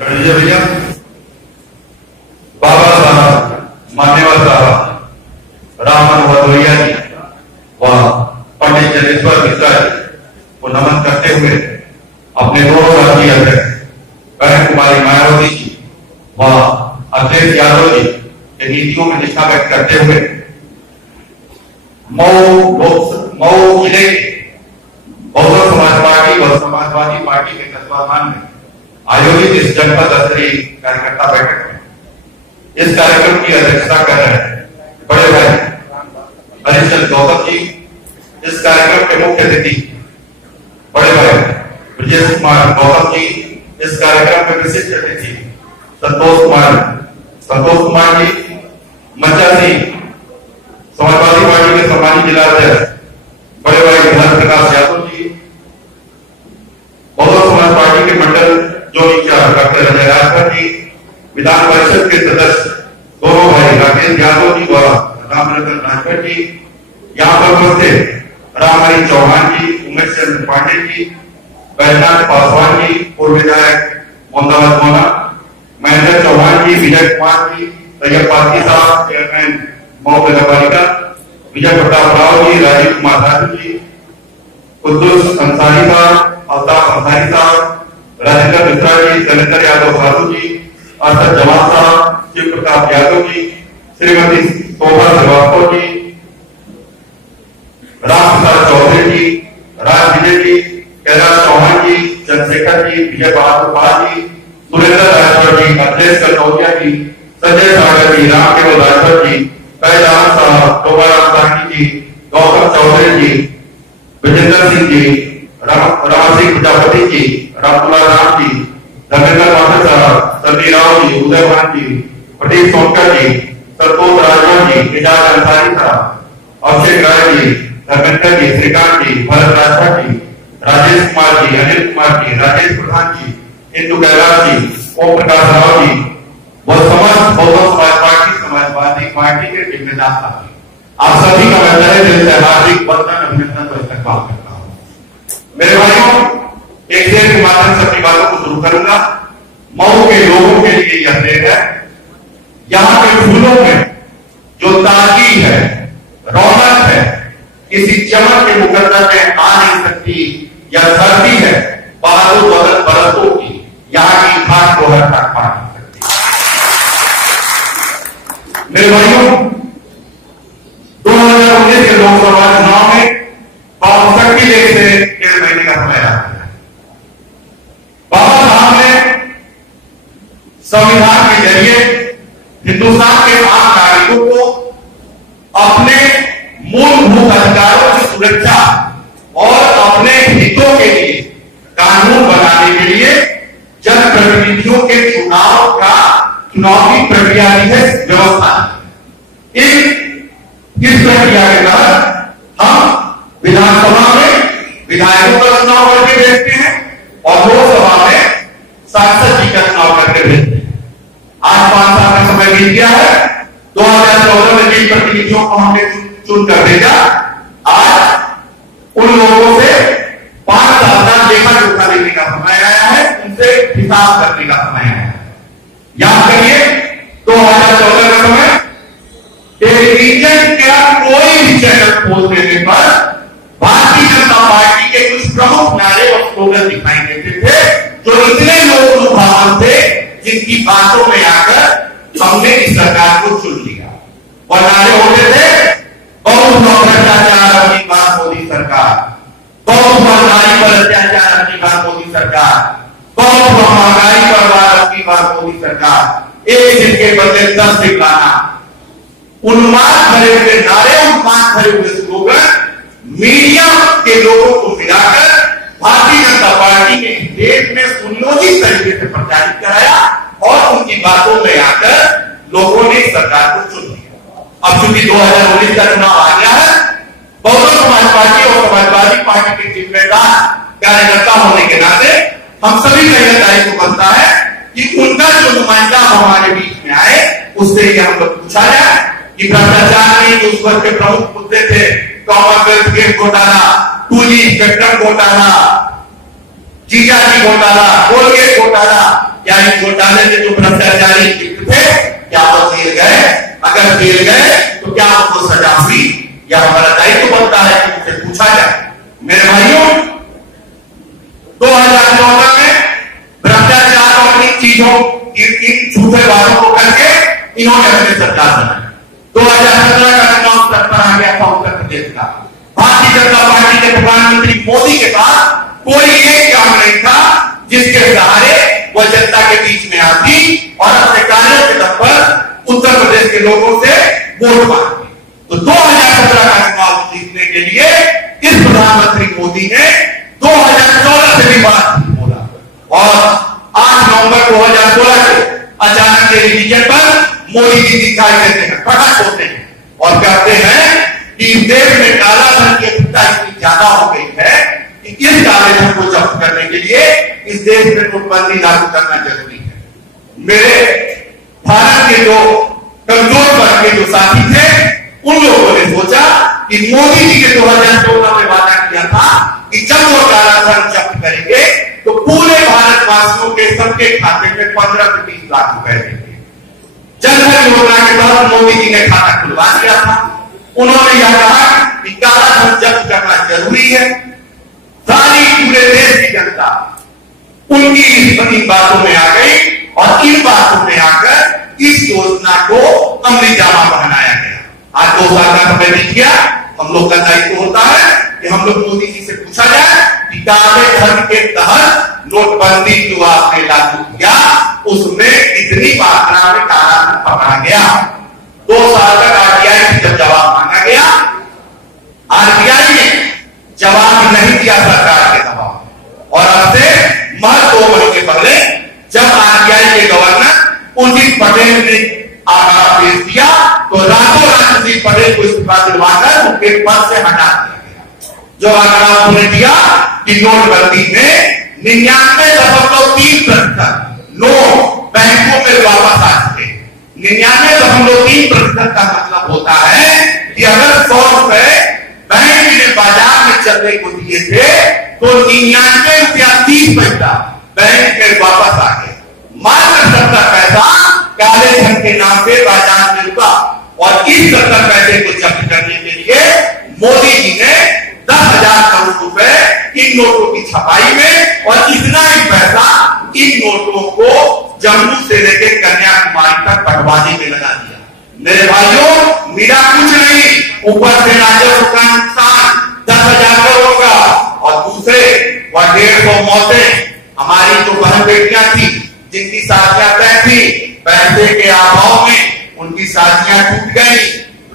भैया बाबा साहब मान्यवर साहब राम मनोहर लोहिया जी व पंडित जनेश्वर मिश्रा जी को नमन करते हुए अपने दोनों राष्ट्रीय अध्यक्ष बहन कुमारी मायावती जी व अखिलेश यादव जी के नीतियों में निष्ठा व्यक्त करते हुए मऊ जिले के बहुजन समाज पार्टी और समाजवादी पार्टी के तत्वाधान में आयोजित इस जनपद स्तरीय कार्यकर्ता बैठक में इस कार्यक्रम की अध्यक्षता कर रहे हैं बड़े भाई हरिचंद गौतम जी। इस कार्यक्रम के मुख्य अतिथि बड़े भाई ब्रजेश कुमार गौतम जी। इस कार्यक्रम के विशिष्ट अतिथि संतोष कुमार जी। मंचा सिंह समाजवादी पार्टी के सम्मानित जिला अध्यक्ष बड़े भाई धर्म प्रकाश यादव जी। बहुजन समाज पार्टी के मंडल जो डॉक्टर अजय राजभर जी। विधान परिषद के सदस्य दोनों भाई राकेश यादव जी व रामरतन राजभर जी। यहाँ पर उपस्थित रामहरि चौहान जी, उमेश चंद्र पांडे जी, बैजनाथ पासवान जी, पूर्व विधायक मोहम्मद मोना, महेंद्र चौहान जी, विजय कुमार जी, तैयब पासी साहब, चेयरमैन मऊ नगर पालिका, विजय प्रताप राव जी, राजीव कुमार राजू जी, कुद्दूस अंसारी साहब, अल्ताफ अंसारी साहब, राजेंद्र मिश्रा जी, शैलेंद्र यादव साधु जी, अरशद जवान साहब, शिव प्रताप यादव जी, श्रीमती शोभा श्रीवास्तव जी, राम प्रसाद चौधरी जी, राज विजय जी, कैलाश चौहान जी, चंद्रशेखर जी, विजय बहादुर पाल जी, सुरेंद्र राजभर जी, अखिलेश कटौतिया जी, संजय सागर जी, राम केवल राजभर जी, कैलाश साहब, शोभाराम साहनी जी, गौतम चौधरी जी, विजेंद्र सिंह जी, राम सिंह प्रजापति जी, रामपुरा राम जी, धर्मेंद्र पाठक साहब, संजय राव जी, उदय भान जी, प्रदीप सोनकर जी, संतोष राजभर जी, एजाज अंसारी साहब, अभिषेक राय जी, धर्मेंद्र जी, श्रीकांत जी, भरत राजभर जी, राजेश कुमार जी, अनिल कुमार जी, राजेश प्रधान जी, इंदु कैलाश जी, ओम प्रकाश राव जी व समस्त बहुजन समाज पार्टी समाजवादी पार्टी के जिम्मेदार साथी, आप सभी का मैं तहे दिल से हार्दिक वंदन अभिनंदन व इस्तकबाल करता हूँ। मेरे भाइयों, एक शेर के माध्यम से अपनी बातों को शुरू करूंगा। मऊ के लोगों के लिए यह शेर है, यहाँ के फूलों में जो ताजगी है, रौनक है, किसी चमन के मुकद्दर में आ नहीं सकती। यह धरती है बहादुर बदल बरसों की, यहाँ की खास को हर तक पा नहीं सकती। मेरे भाइयों, 2019 के लोकसभा चुनाव में 62 से 1.5 महीने का समय रहा है। बाबा साहब ने संविधान के जरिए हिंदुस्तान के आम नागरिकों को अपने मूलभूत अधिकारों की सुरक्षा और अपने हितों के लिए कानून बनाने के लिए जनप्रतिनिधियों के चुनाव की प्रक्रिया की है व्यवस्था। इस प्रक्रिया के तहत हम विधानसभा में विधायकों का चुनाव करके भेजते हैं और लोकसभा में सांसद जी का चुनाव करके भेजते हैं। आज 5 साल का समय बीत गया है। 2014 में जिन प्रतिनिधियों को हमने चुनकर भेजा, आज उन लोगों से 5 साल का लेखा जोखा लेने का समय आया है, उनसे हिसाब करने का समय आया है। याद करिए, 2014 का समय टेलीविजन का कोई भी चैनल खोल देने पर भारतीय जनता पार्टी के कुछ प्रमुख नारे और स्लोगन दिखाई देते थे जो इतने लोग भावुक थे जिनकी बातों में आकर हमने इस सरकार को चुन लिया। और नारे होते थे, बहुत भ्रष्टाचार अपनी बात मोदी सरकार, बहुत महंगाई पर अत्याचार अपनी बात मोदी सरकार, बहुत महंगाई पर वार अपनी बात मोदी सरकार, एक दिन के बदले 10 दिन लाना। उन्माद भरे हुए नारे, उन्माद भरे हुए स्लोगन मीडिया के लोगों को मिलाकर भारतीय जनता पार्टी ने देश में सुनियोजित तरीके से प्रचारित कराया और उनकी बातों में आकर लोगों ने सरकार को चुन लिया। अब चूंकि 2019 का चुनाव आ गया है, बहुजन समाज पार्टी और समाजवादी पार्टी के जिम्मेदार कार्यकर्ता होने के नाते हम सभी का यह दायित्व बनता है कि उनका जो नुमाइंदा हमारे बीच में आए उससे यह हम लोग पूछा जाए कि भ्रष्टाचार में जो उस वर्ष के प्रमुख मुद्दे थे, कॉमनवेल्थ गेम घोटाला, 2G स्पेक्ट्रम घोटाला, जीजाजी घोटाला, कोलगेट घोटाला, क्या इन घोटाले में जो भ्रष्टाचारी लिप्त थे क्या वो जेल गए? अगर जेल गए तो क्या उनको सजा हुई? यह हमारा दायित्व बनता है कि उनसे पूछा जाए। मेरे भाइयों, 2014 में भ्रष्टाचार और अपनी चीजों इन झूठे वादों को करके इन्होंने अपनी सरकार बनाई। 2017 का चुनाव सर पर आ गया था उत्तर प्रदेश का। भारतीय जनता पार्टी के प्रधानमंत्री मोदी के पास कोई एक काम नहीं था जिसके सहारे वह जनता के बीच में आती और अपने कार्यों के दम पर उत्तर प्रदेश के लोगों से वोट मांगती। तो 2017 का चुनाव जीतने के लिए इस प्रधानमंत्री मोदी ने 2014 से भी बड़ा बोला और 8 नवंबर 2016 से अचानक टेलीविजन पर मोदी जी दिखाई देते हैं, प्रकट होते हैं और कहते हैं कि इस देश में काला धन की अधिकता इतनी ज्यादा हो गई है कि इस काले धन को जब्त करने के लिए इस देश में नोटबंदी लागू करना जरूरी है। मेरे भारत के जो कमजोर वर्ग के जो साथी थे उन लोगों ने सोचा कि मोदी जी के 2014 में वादा किया था कि जब वो काला धन जब्त करेंगे तो पूरे भारतवासियों के सबके खाते में 15 से 20 लाख रुपए देंगे। जनधन योजना के तहत मोदी जी ने खाता खुलवा दिया था। उन्होंने यह कहा कि काला धन जब्त करना जरूरी है। सारी पूरे देश की जनता उनकी इन बातों में आ गई और इन बातों में आकर इस योजना को अमली जामा पहनाया गया। आज 2 साल का समय बीत गया। हम लोग का दायित्व होता है कि हम लोग मोदी जी से पूछा जाए कि काले धन के तहत नोटबंदी जो आपने लागू किया उसमें इतनी मात्रा में काला धन पकड़ा गया। 2 साल तक आरबीआई से जब जवाब मांगा गया, आरबीआई ने जवाब नहीं दिया सरकार के दबाव और अब से महज 2 महीने पहले जब आरबीआई के गवर्नर उर्जित पटेल ने आंकड़ा पेश किया तो रातों रात उर्जित पटेल को इस्तीफा दिलवाकर उनके पद से हटा दिया गया। जो आंकड़ा उन्होंने दिया कि नोटबंदी में 99.3% नोट बैंकों में वापस आ चुके। 99.3% का मतलब होता है कि अगर 100 रुपए बैंक ने बाजार में चलने को दिए थे तो 99.30 पैसा बैंक में वापस आ गए। मात्र 70 पैसा काले धन के नाम पे बाजार में रुका और इस 70 पैसे को जब्त करने के लिए मोदी जी ने 10,000 करोड़ रुपए इन नोटों की छपाई में और इतना ही पैसा इन नोटों को जम्मू से लेकर कन्याकुमारी तक बंटवाने में लगा दिया। मेरे भाइयों, मिला कुछ नहीं, ऊपर से राजस्व का नुकसान 10,000 करोड़ का और दूसरे वह 150 मौतें हमारी जो बहन बेटियां थी जिनकी शादियां तय थी, पैसे के अभाव में उनकी शादियां टूट गई।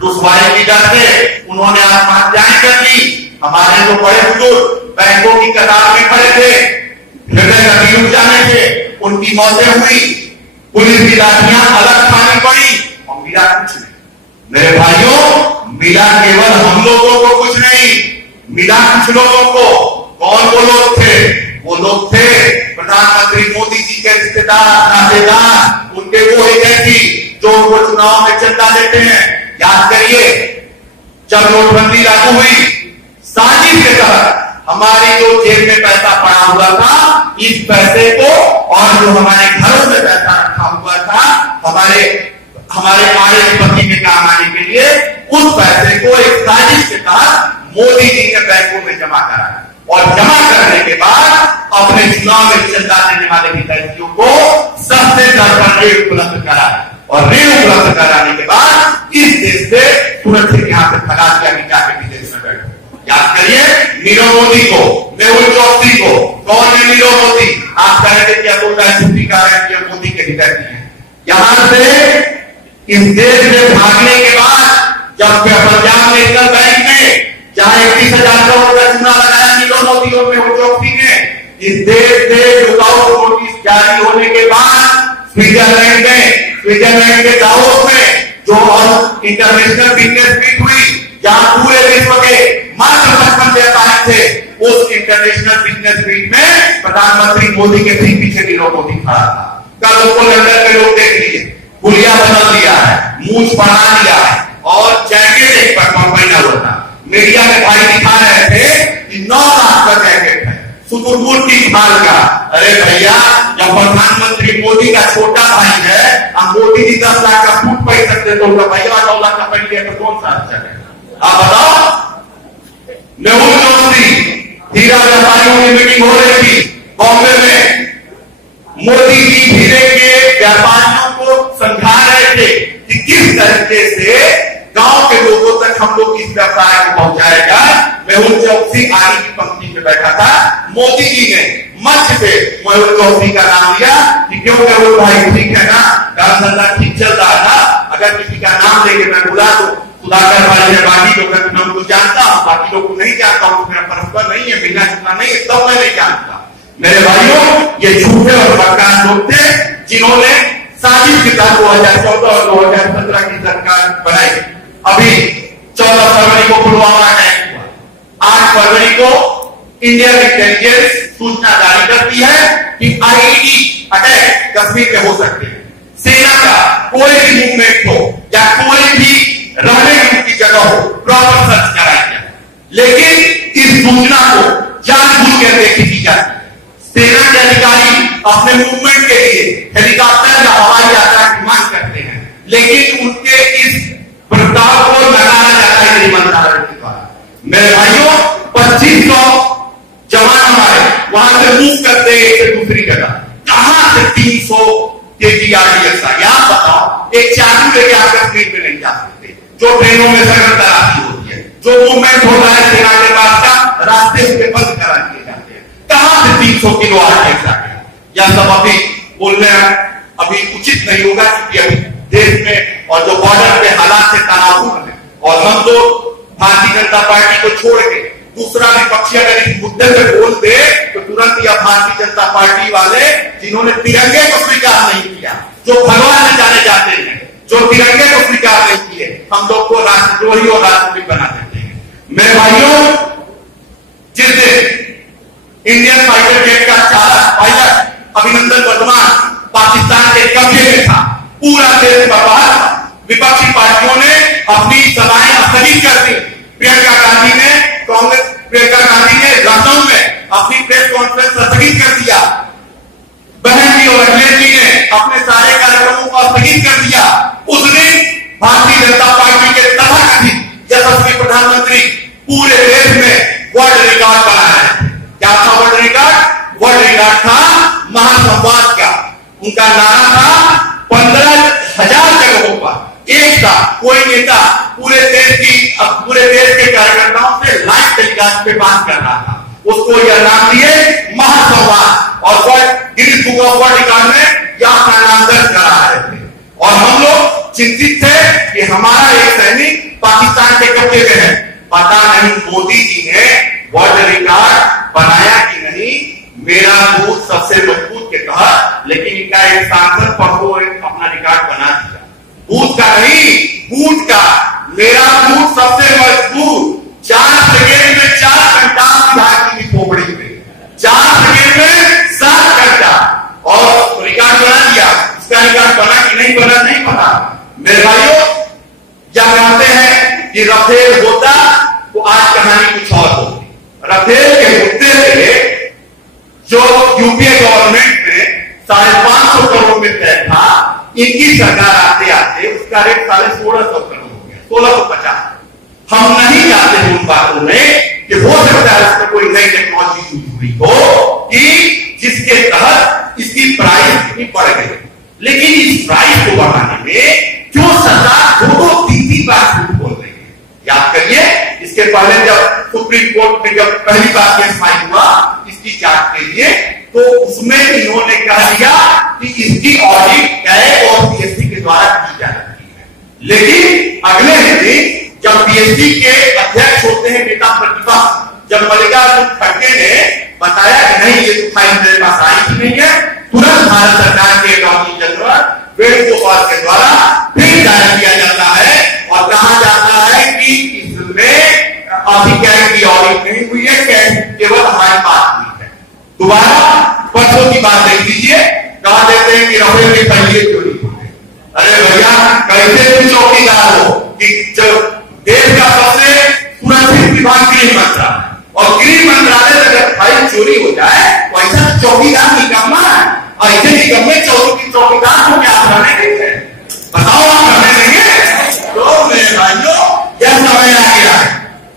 रुसवाई की डर से उन्होंने आत्महत्याएं कर ली। हमारे जो बड़े बुजुर्ग बैंकों की कतार में खड़े थे, हृदय गति रुक जाने से उनकी मौतें हुई। पुलिस की लाठियां अलग खानी पड़ी और मिला कुछ नहीं। मेरे भाइयों, मिला केवल हम लोगों को कुछ नहीं, मिला कुछ लोगों को। कौन वो लोग थे? वो लोग थे प्रधानमंत्री मोदी जी के रिश्तेदार, नातेदार, उनके वो एजेंसी जो उनको चुनाव में चंदा देते हैं। याद करिए, जब नोटबंदी लागू हुई, साजिश के तहत हमारी जो जेब में पैसा पड़ा हुआ था, इस पैसे को और जो हमारे घरों में पैसा रखा हुआ था, हमारे आय पति में काम आने के लिए, उस पैसे को एक साजिश के तहत मोदी जी ने बैंकों में जमा कराया और जमा करने के बाद अपने चुनाव में चंदा देने वाले हितैषियों को सस्ते दर पर ऋण उपलब्ध कराया और ऋण उपलब्ध कराने के बाद इस देश से सुरक्षित यहां से भगा दिया कि जाके विदेश में बैठो। याद करिए नीरव मोदी को, मेहुल चौकसी को। कौन है नीरव मोदी? आप कहेंगे क्या बोलता है छुट्टी का है, मोदी के हितैषी है। यहां से इस देश में भागने के बाद जब पंजाब नेशनल बैंक में जहां 31,000 करोड़ का चूना लगाया नीरव मोदी और मेहुल चौकसी ने, इस देश से लुकआउट नोटिस जारी होने के बाद स्विट्जरलैंड के दावोस में जो इंटरनेशनल बिजनेस मीट हुई, जहां पूरे विश्व के मात्र 55 व्यापारी थे, उस इंटरनेशनल बिजनेस मीट में प्रधानमंत्री मोदी के ठीक पीछे नीरव मोदी खड़ा था। कल उसको लंदन के लोग देख लीजिए, गुलिया बदल दिया है, मूछ बढ़ा दिया है और जैकेट एक पर पहना हुआ था। मीडिया में भाई दिखा रहे थे कि 9 लाख का जैकेट है, सुतुरपुर की खाल का। अरे भैया, जब प्रधानमंत्री मोदी का छोटा भाई है, अब मोदी जी 10 लाख का सूट पहन सकते तो उनका भैया 9 लाख का पहन लिया तो कौन सा अच्छा है? आप बताओ। मेहुल चौधरी हीरा व्यापारियों की मीटिंग हो रही थी बॉम्बे में, मोदी जी हीरे के व्यापारियों को समझा रहे थे कि किस तरीके से गांव के लोगों तक हम लोग इस व्यापार को पहुंचाएगा। मेहुल चौधरी आगे की पंक्ति में बैठा था, मोदी जी ने मंच से मेहुल चौधरी का नाम लिया कि क्यों मेहुल भाई ठीक है ना, काम धंधा ठीक चल रहा था, अगर किसी का नाम लेके मैं बुला दो, सुधाकर भाई है, बाकी लोग मैं उनको जानता हूं, बाकी लोग को नहीं जानता हूं, मेरा परस्पर नहीं है, मिलना जुलना नहीं है, तब मैं नहीं जानता। मेरे भाइयों, ये झूठे और बदकाम लोग थे जिन्होंने साजिश के तहत 2014 और 2017 की सरकार बनाई। अभी 14 फरवरी को पुलवामा अटैक हुआ, 8 फरवरी को इंडियन इंटेलिजेंस सूचना जारी करती है कि आईईडी अटैक कश्मीर में हो सकते हैं। सेना का कोई भी मूवमेंट हो या कोई भी रहने की जगह हो, प्रॉपर सर्च कराया जाए, लेकिन इस सूचना को जानबूझ कर देखी की जाती है। सेना के अधिकारी अपने मूवमेंट के लिए हेलीकॉप्टर या हवाई यात्रा की मांग करते हैं, लेकिन उनके इस प्रस्ताव को नकारा जाता है गृह मंत्रालय के द्वारा। मेरे भाइयों, 2500 जवान हमारे वहां से मूव करते हैं एक से दूसरी जगह, कहां से 300 केजी RDF का? आप बताओ, एक चाकू लेके आप कश्मीर में नहीं जा सकते, जो ट्रेनों में सफर कराती होती है, जो मूवमेंट हो रहा है सेना के पास का, रास्ते से बंद करा दिए जाते हैं। कहां से 300 किलो RDF आ गया? यह सब अभी बोलने अभी उचित नहीं होगा, क्योंकि अभी देश में और जो बॉर्डर पे हालात से तनावपूर्ण है, और हम लोग भारतीय जनता पार्टी को छोड़ के दूसरा विपक्षी अगर इस मुद्दे पे बोल दे तो तुरंत यह भारतीय जनता पार्टी वाले जिन्होंने तिरंगे को स्वीकार नहीं किया, जो भगवान में जाने जाते हैं, जो तिरंगे को स्वीकार नहीं किए, हम लोग को राष्ट्रद्रोही और राजनीतिक बना देते हैं। मेरे भाइयों, जिस दिन इंडियन फाइटर जेट का चालक पायलट अभिनंदन वर्धमान पाकिस्तान के कब्जे में था, पूरा देश बर्बाद था, विपक्षी पार्टियों ने अपनी सभाएं स्थगित कर दी। प्रियंका गांधी ने लखनऊ में अपनी प्रेस कॉन्फ्रेंस स्थगित कर दिया। बहन जी और अखिलेश जी ने अपने सारे कार्यक्रमों को स्थगित कर दिया। उस दिन भारतीय जनता पार्टी के तथाकथित यशस्वी प्रधानमंत्री पूरे देश में वर्ल्ड रिकॉर्ड बना है। क्या था वर्ल्ड रिकॉर्ड? वर्ल्ड रिकॉर्ड था महासंवाद का। उनका नारा था 15,000 जगहों पर एक साथ कोई नेता पूरे देश के कार्यकर्ताओं से लाइव टेलीकास्ट पे बात कर रहा था। उसको यह नाम दिए महासंवाद, और Guinness book of world record में यह अपना नाम दर्ज करा रहे थे। और हम लोग चिंतित थे कि हमारा एक सैनिक पाकिस्तान के कब्जे में है। पता नहीं मोदी जी ने वर्ल्ड रिकॉर्ड बनाया कि नहीं, मेरा बूथ सबसे मजबूत के तहत, लेकिन इनका एक सांसद परसों अपना रिकॉर्ड बना दिया। बूथ का नहीं, बूथ का, मेरा बूथ सबसे मजबूत। 4 सेकेंड में 4 घंटा विधायक की खोपड़ी में, 4 सेकेंड में 7 घंटा, और रिकॉर्ड बना दिया। इसका रिकॉर्ड बना कि नहीं बना नहीं पता। मेरे भाइयों, क्या कहते हैं कि राफेल होता तो आज कहानी कुछ और होती। राफेल के मुद्दे से जो यूपीए गवर्नमेंट में 550 करोड़ में तय था, इनकी सरकार आते आते उसका रेट 1650 करोड़ हो गया, 1650। हम नहीं जाते उन बातों में कि हो सकता है उसमें कोई नई टेक्नोलॉजी यूज हुई हो कि जिसके तहत इसकी प्राइस इतनी बढ़ गई। लेकिन इस प्राइस को बढ़ाने में क्यों सरकार 2-3 बार झूठ बोल रही है? याद करिए, इसके पहले जब सुप्रीम कोर्ट में जब पहली बार केस फाइल हुआ इसकी जांच के लिए, तो उसमें इन्होंने कह दिया कि इसकी ऑडिट कैग और पीएससी के द्वारा की जा सकती है। लेकिन अगले दिन जब पीएससी के अध्यक्ष होते हैं नेता प्रतिपक्ष, जब मल्लिकार्जुन खड़गे ने बताया कि नहीं, ये तो फाइल मेरे पास आई ही नहीं है, तुरंत भारत सरकार के अटॉर्नी जनरल वेणुगोपाल के द्वारा फिर जारी किया जाता है और कहा जाता है कि इसमें अभी कैग की ऑडिट नहीं हुई है, केवल हमारे पास हुई है। दोबारा परसों की बात देख लीजिए, कहा देते हैं कि राफेल के पहिए चोरी हुए। अरे भैया, कैसे तुम चौकीदार हो कि जब देश का सबसे सुरक्षित विभाग गृह मंत्रालय, और गृह मंत्रालय अगर फाइल चोरी हो जाए, वैसा चौकीदार निकम्मा है। ऐसे निकम्मे चौकीदार को क्या करने देंगे? बताओ, आप करने देंगे? तो मेरे भाइयों, यह समय आ गया है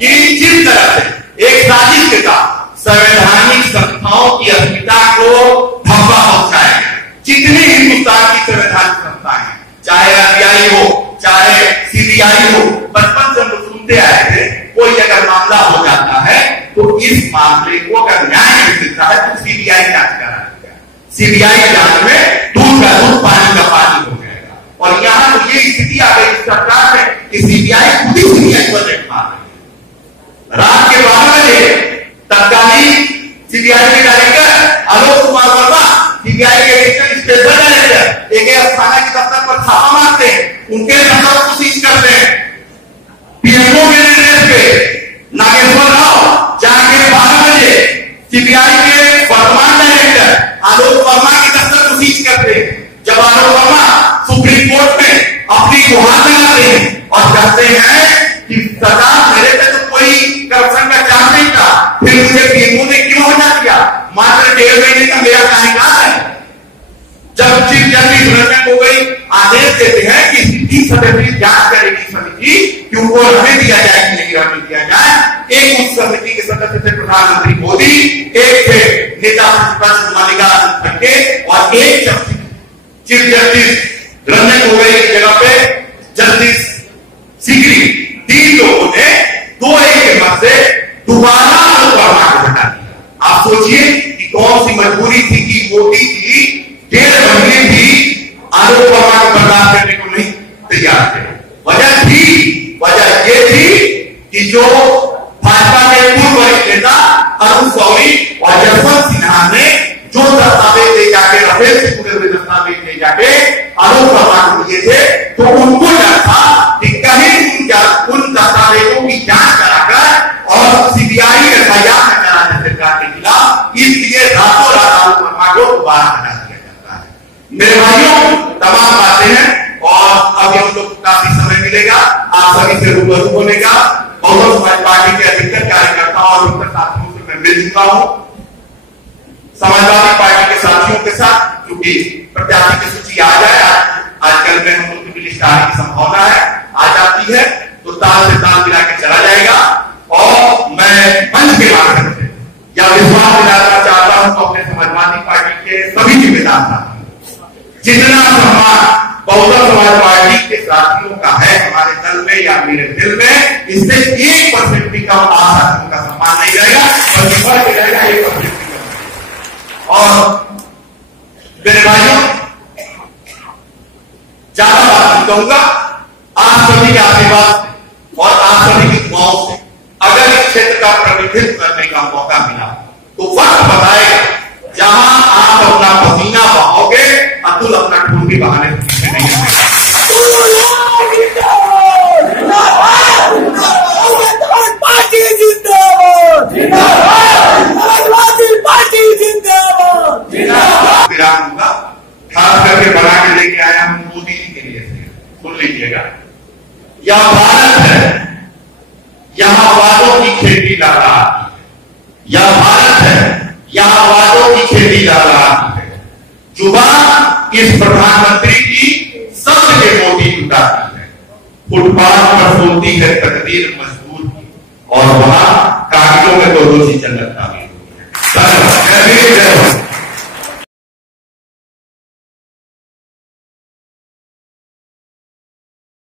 कि जिस तरह से एक साजिश के साथ संवैधानिक संस्थाओं की अस्मिता को धब्बा पहुंचाया, जितनी हिंदुस्तान की संवैधानिक संस्थाएं हैं, चाहे आरबीआई हो, चाहे सीबीआई हो, बचपन से हम लोग सुनते आए थे, कोई अगर मामला हो जाता है तो इस मामले को अगर न्याय नहीं मिलता है तो सीबीआई जांच कराएगा। सीबीआई जांच में दूध का दूध, पानी का पानी हो जाएगा। और यहां तो ये स्थिति आ गई सरकार में कि सीबीआई खुद ही सीबीआई पर रेट मार रही है। रात के 12 बजे तत्कालीन सीबीआई के डायरेक्टर आलोक कुमार वर्मा, सीबीआई के स्पेशल डायरेक्टर एक थाना के दफ्तर पर छापा मारते हैं, उनके दफ्तर को सीज करते हैं। पीएमओ के निर्देश पे नागेश्वर राव जाके 12 बजे सीबीआई के वर्तमान डायरेक्टर आलोक वर्मा के दफ्तर को सीज करते हैं। जब आलोक वर्मा सुप्रीम कोर्ट में अपनी गुहार लगाते हैं और कहते हैं कि सरकार, मेरे पे तो कोई करप्शन का चार्ज नहीं था, फिर मुझे पीएमओ ने क्यों हटा दिया? मात्र 1.5 महीने का मेरा कार्यकाल है। जब चीफ जस्टिस रंजन गोगोई आदेश देते हैं कि 30 सदस्यीय जांच करेगी समिति कि उनको रहने दिया जाए कि नहीं रहने दिया जाए, एक उस समिति के सदस्य थे प्रधानमंत्री मोदी, एक थे नेता प्रतिपक्ष मल्लिकार्जुन खड़गे और एक चीफ जस्टिस रंजन गोगोई की जगह पे जस्टिस सीकरी। 3 लोगों ने 2-1 के मत से दोबारा आलोक वर्मा को हटा दिया। आप सोचिए कि कौन सी मजबूरी थी कि मोदी जी 1.5 महीने भी आलोक वर्मा को बर्दाश्त करने को नहीं तैयार थे। वजह ये थी कि जो भाजपा के पूर्व वरिष्ठ नेता अरुण शौरी और जसवंत सिन्हा ने जो दस्तावेज ले जाके, राफेल से जुड़े हुए दस्तावेज ले जाके आलोक वर्मा को दिए थे, तो उनको डर था कि कहीं उन दस्तावेजों की जांच कराकर और सीबीआई एफआईआर न कराने सरकार के खिलाफ, इसलिए रातों रात आलोक वर्मा को दोबारा हटा दिया जाता है। मेरे भाइयों, तमाम बातें हैं और अभी हम लोग काफी समय मिलेगा आप सभी से रूबरू होने का। बहुजन समाज पार्टी के अधिकतर कार्यकर्ताओं और उनके साथियों से मैं मिल चुका हूं। समाजवादी पार्टी के साथियों के साथ, क्योंकि प्रत्याशी की सूची आ जाए, आजकल में हम लोग की लिस्ट आने की संभावना है, आ जाती है तो ताल से ताल मिला के चला जाएगा। और मैं मंच के माध्यम से या विश्वास दिलाना चाहता हूं तो अपने समाजवादी पार्टी के सभी जिम्मेदार साथियों, जितना सम्मान बहुजन समाज पार्टी के साथियों का है हमारे दल में या मेरे दिल में, इससे 1% भी कम आप साथियों का सम्मान नहीं रहेगा, बल्कि बढ़ के रहेगा 1%। और मेरे भाइयों, ज्यादा बात नहीं कहूंगा, आप सभी के आशीर्वाद और आप सभी की दुआओं से अगर इस क्षेत्र का प्रतिनिधित्व करने का मौका मिला तो वक्त बताएगा, जहां आप अपना पसीना बहाओगे, अतुल अपना खून भी बहाने से नहीं आएगा। पार्टी जिंदाबाद, समाजवादी पार्टी जिंदाबाद। विराम दूंगा, खास करके बना के लेके आया हूं मोदी जी के लिए। सुन लीजिएगा, यह भारत है, यहां वादों की खेती लहराती है। यह भारत है, यहां वादों की खेती लहराती है। जुबान इस प्रधानमंत्री की शब्द के मोती उठाती है। फुटपाथ पर सोती है तकदीर मजदूर की, और वहां कागजों में तो रोजी चलता